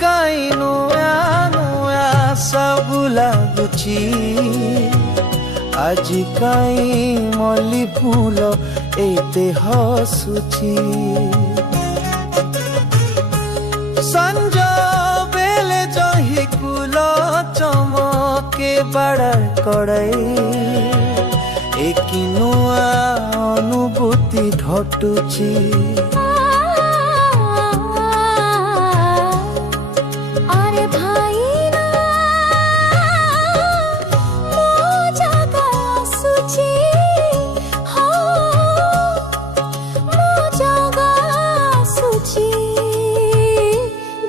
काई नुआ नुआ सब लगुची आज काई मल्ली फूल एते हसुची संज बेले जही कुल चमके बड़ा कड़ई एक नुआ अनुभूति घटुची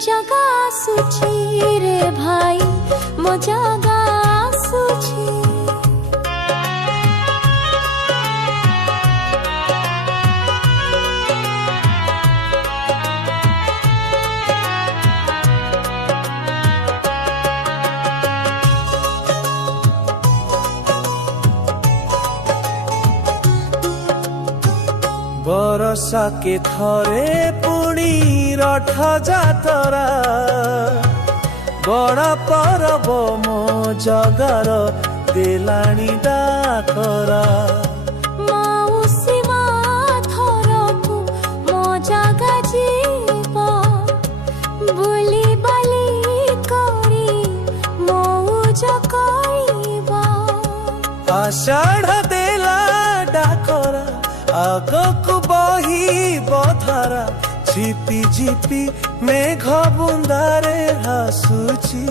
जगा सुची रे भाई मो जगा सुची बरसा के थरे पुणी रठ जातरा बड़ा परब मो जगार देलाणी डाकरा माउसी मा थरकु मो जगा जीवा बुली बली करी मौज कइबा आषाढ़ देला डाकरा आगकु बही बधारा झिपी झिपी मेघ बुंदारे हसुची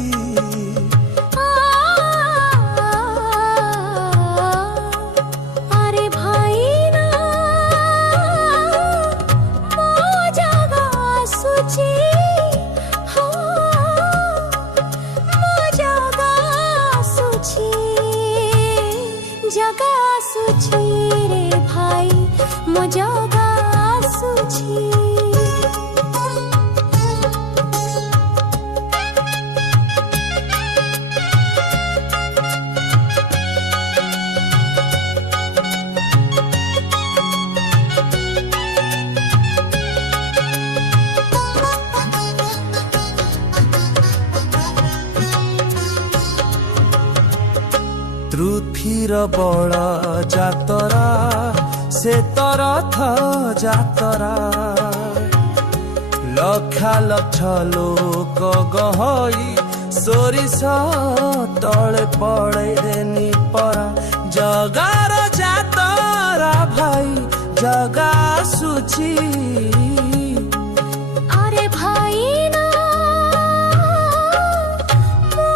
अरे भाई ना मो जगा सुची मो जगा सुची जगा सुची रे भाई मो जगा सुची पृथ्वीर बड़ा जातरा से तरथ जातरा लक्षा लक्ष लोक गहई सोरिष तले पड़े निपरा जगार जातरा भाई जगा सुची अरे भाई ना मो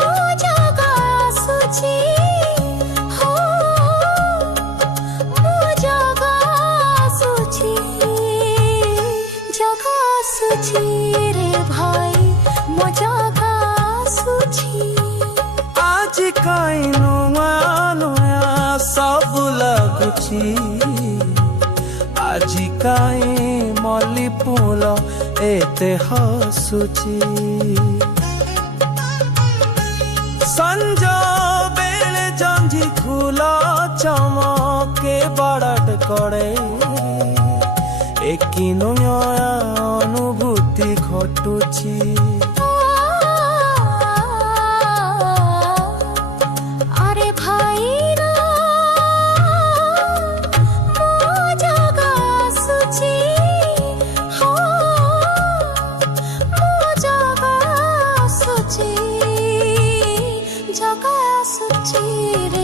जगा सुची सुची रे भाई मो जगा सुची आज काई नुआ नुआ सब लगुची आज काई मल्ली फूल एते हसुची संज बेले जंझी फूल चमके बड़ट करे एक नया अनुभूति घटुची अरे भाई ना मो जगा सुची मो जगा सुची रे